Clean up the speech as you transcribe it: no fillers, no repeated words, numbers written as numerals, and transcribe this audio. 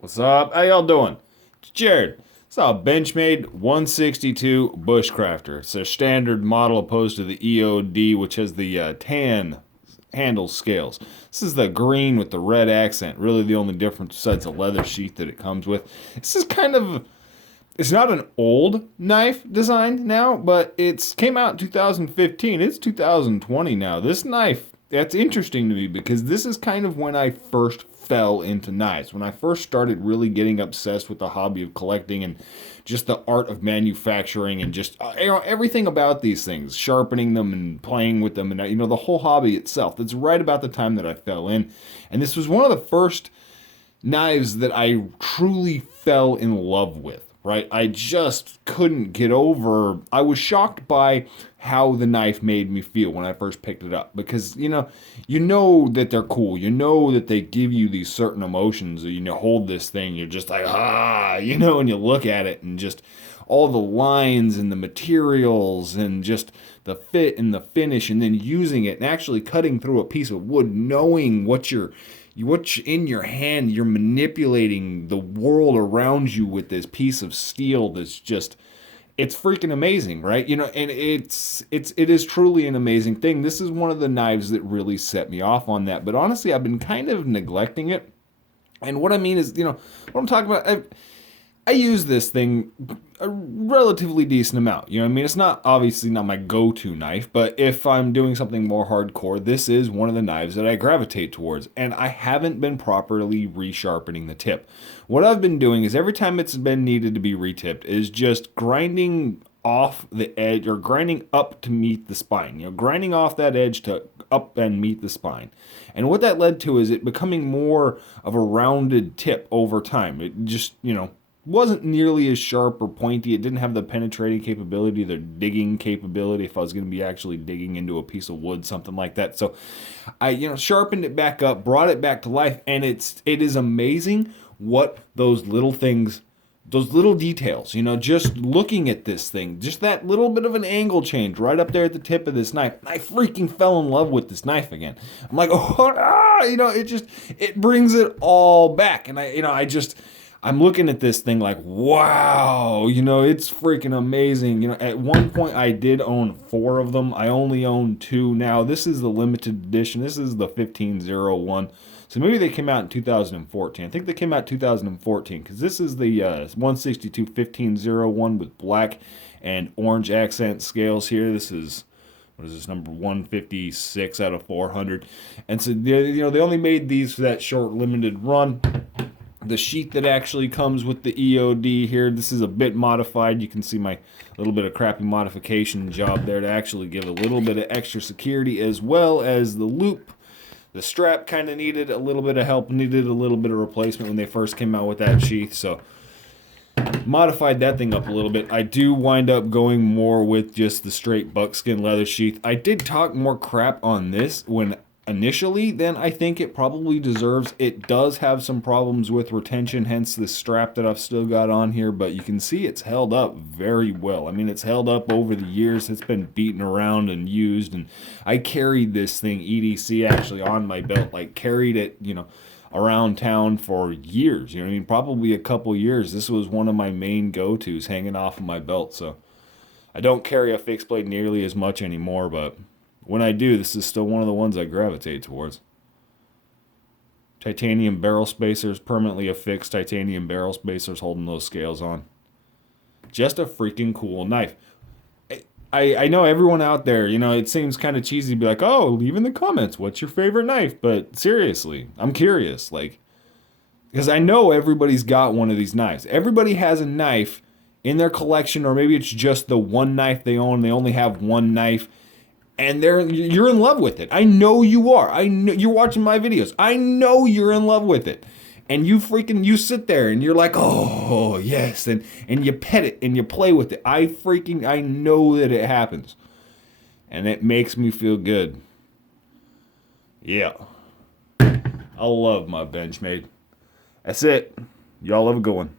What's up? How y'all doing? It's Jared. It's a Benchmade 162 bushcrafter. It's a standard model opposed to the EOD, which has the tan handle scales. This is the green with the red accent. Really the only difference besides the leather sheath that it comes with. This is kind of, it's not an old knife design now, but it's came out in 2015. It's 2020 now. This knife, that's interesting to me because this is kind of when I first fell into knives. When I first started really getting obsessed with the hobby of collecting and just the art of manufacturing and just everything about these things, sharpening them and playing with them and the whole hobby itself. That's right about the time that I fell in. And this was one of the first knives that I truly fell in love with, right? I just couldn't get over. I was shocked by how the knife made me feel when I first picked it up because you know that they're cool. You know that they give you these certain emotions. You hold this thing, you're just like, and you look at it and just all the lines and the materials and just the fit and the finish, and then using it and actually cutting through a piece of wood, knowing what's in your hand. You're manipulating the world around you with this piece of steel that's just, it's freaking amazing, right? And it is truly an amazing thing. This is one of the knives that really set me off on that. But honestly, I've been kind of neglecting it. And what I mean is, what I'm talking about, I use this thing a relatively decent amount. You know what I mean? It's not obviously not my go-to knife, but if I'm doing something more hardcore, this is one of the knives that I gravitate towards. And I haven't been properly resharpening the tip. What I've been doing is every time it's been needed to be retipped is just grinding off the edge or grinding up to meet the spine. Grinding off that edge to up and meet the spine. And what that led to is it becoming more of a rounded tip over time. It just, wasn't nearly as sharp or pointy. It didn't have the penetrating capability, the digging capability if I was going to be actually digging into a piece of wood, something like that. So I, sharpened it back up, brought it back to life, and it is amazing what those little things, those little details, just looking at this thing, just that little bit of an angle change right up there at the tip of this knife. I freaking fell in love with this knife again. I'm like, it brings it all back. And I'm looking at this thing like, wow, it's freaking amazing. At one point I did own 4 of them. I only own 2 now. This is the limited edition. This is the 1501. So maybe they came out in 2014. I think they came out in 2014 because this is the 162 1501 with black and orange accent scales here. This is, what is this, number 156 out of 400. And so, they only made these for that short limited run. The sheet that actually comes with the EOD here, this is a bit modified. You can see my little bit of crappy modification job there to actually give a little bit of extra security, as well as the loop. The strap kind of needed a little bit of help, needed a little bit of replacement when they first came out with that sheath, so modified that thing up a little bit. I do wind up going more with just the straight buckskin leather sheath. I did talk more crap on this when initially than I think it probably deserves. It does have some problems with retention, hence the strap that I've still got on here, but you can see it's held up very well. I mean, it's held up over the years. It's been beaten around and used, and I carried this thing EDC actually on my belt, like carried it, around town for years. Probably a couple years. This was one of my main go-tos hanging off of my belt, so I don't carry a fixed blade nearly as much anymore, but when I do, this is still one of the ones I gravitate towards. Titanium barrel spacers, permanently affixed titanium barrel spacers holding those scales on. Just a freaking cool knife. I know everyone out there, it seems kind of cheesy to be like, oh, leave in the comments, what's your favorite knife? But seriously, I'm curious, because I know everybody's got one of these knives. Everybody has a knife in their collection, or maybe it's just the one knife they own. They only have one knife. And you're in love with it. I know you are. I know you're watching my videos. I know you're in love with it. And you sit there and you're like, oh, yes. And you pet it and you play with it. I know that it happens. And it makes me feel good. Yeah. I love my Benchmade. That's it. Y'all have a good one.